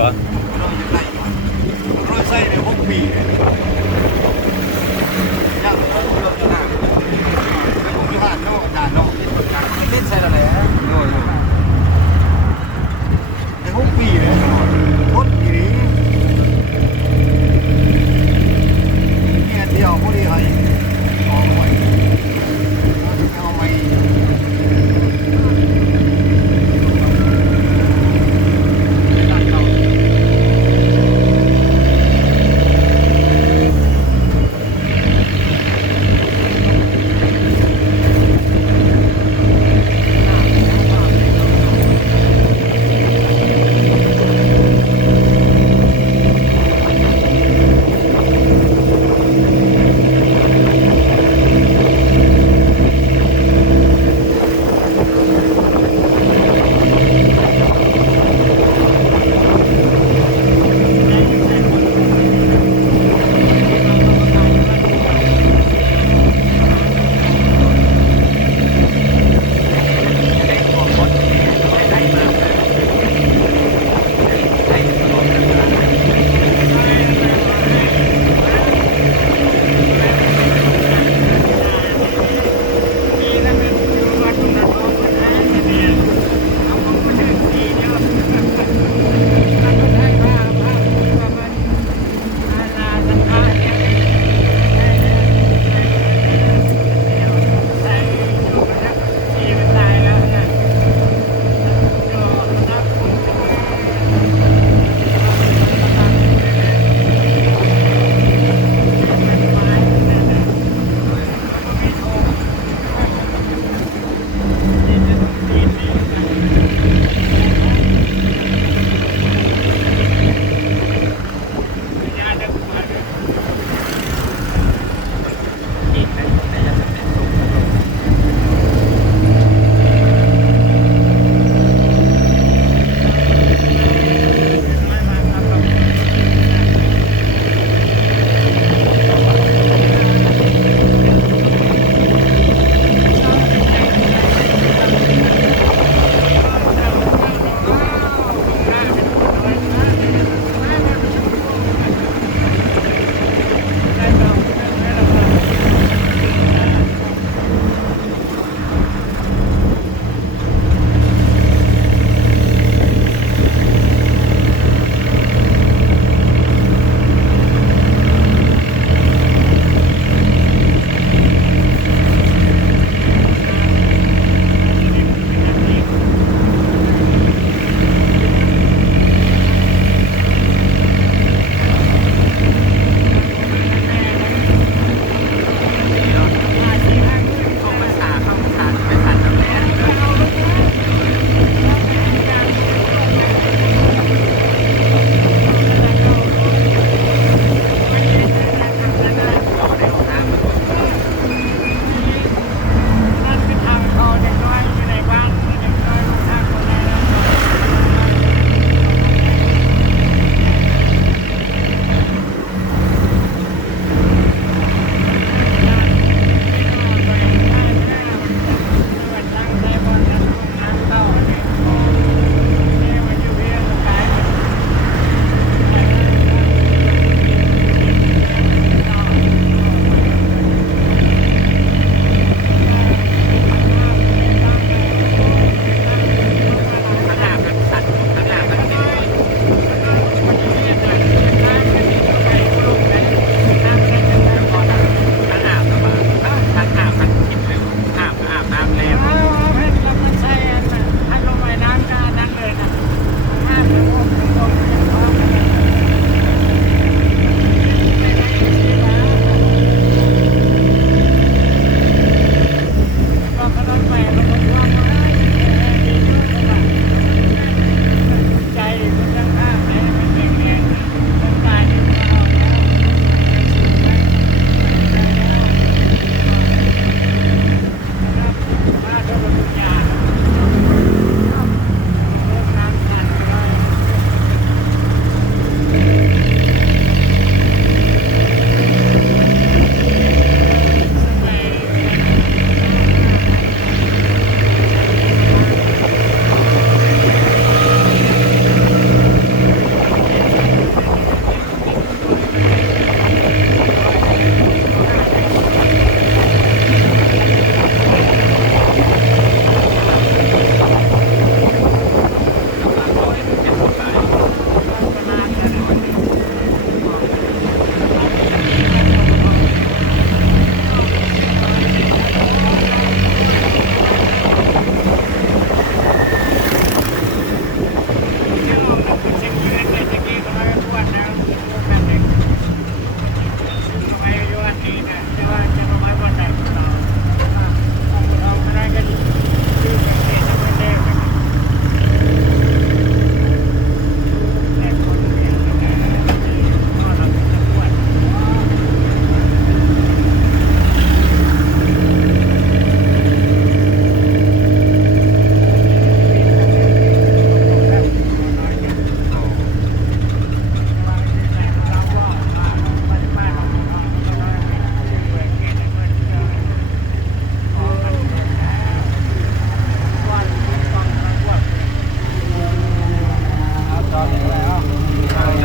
วะเราจะได้ร้อยไส้ใน6 ปีย่างเรื่องจะหนาแล้วผมจะผ่านนอกด่านนอกเล่นใส่อะไรฮะโน่นใน6 ปีเลยทดทีนี้เนี่ยเดียวพอดีให้ออกไปเอาไป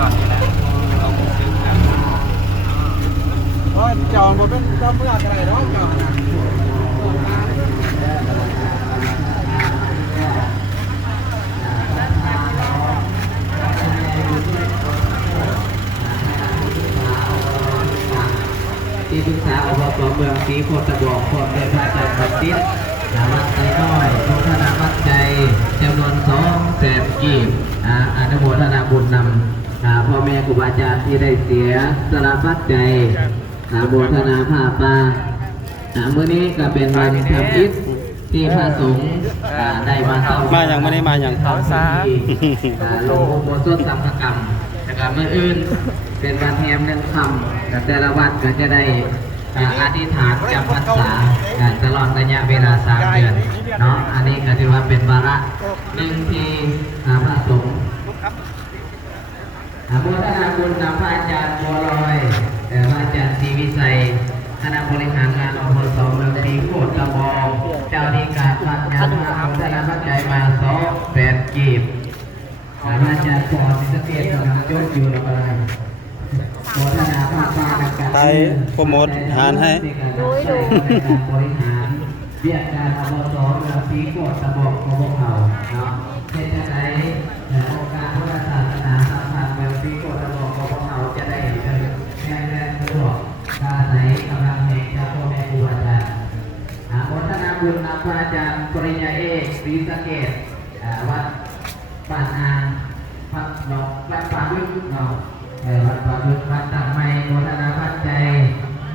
อนนี้นะเราซื้อกัน โอ้ยจองมาเป็นเจ้าเมื่อกันเลยเนาะจองนะที่ปรึกษาอบตเมืองศรีโคตะบอกพร้อมด้วยพระอาจารย์บัณฑิตวัดไซน้อยโมทนาวัดใจจำนวน200,000 กีบอนุโมทนาบุญนำพ่อแม่ครูบาอาจารย์ที่ได้เสียสละปัจจัยโมทนาผ้าป่ามื้อนี้ก็เป็นวันทำอิฐที่พระสงฆ์ได้มาทำ มาอย่างไม่ได้มาอย่าง เขาสาลงโมสดสังฆกรรมนะครับเมื่ออื่นเป็นวันแฮม1 ค่ำแต่ละวัดก็จะได้อธิษฐานจำพรรษาตลอดระยะเวลา3 เดือนเนาะอันนี้ก็ถือว่าเป็นวาระหนึ่งที่พระสงฆ์โมทนาบุญกับพระอาจารย์บัวลอยพระอาจารย์ศรีวิชัยคณะบริหารงานอบตเมืองศรีโคตะบองเจ้าที่การพัฒนาโมทนาปัจจัยมา200,000 กีบพระอาจารย์ปอศิษเกตกำลังจดอยู่ในอะไรโมทนาภาพาการ ไปโปรโมทหารให้ โดยการบริหารเรียกการอบตเมืองศรีโคตะบองของพวกเขาเนาะเป็นจะได้องค์การพุทธศาสนาสัมพันธ์เมืองศรีโคตะบองของพวกเขาจะได้แรงแรงสะดวกการไหนกำลังแห่งจากพ่อแม่ครูอาจารย์โมทนาบุญนำพระอาจารย์ปริญญาเอกศรีสะเกษวัดป่านางวัดหนองวัดป่าลึกเนาะวัดป่าลึกวัดตักไม้โมทนาปัจจัย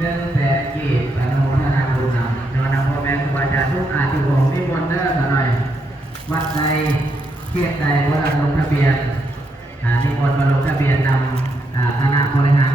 100,000 กีบอนุโมทนาบุญนำพ่อแม่ครูอาจารย์ทุกอาชีพของนิมนต์เด้อหน่อยวัดใดเขตใดว่าลงทะเบียนนิมนต์มาลงทะเบียนนำคณะบริหาร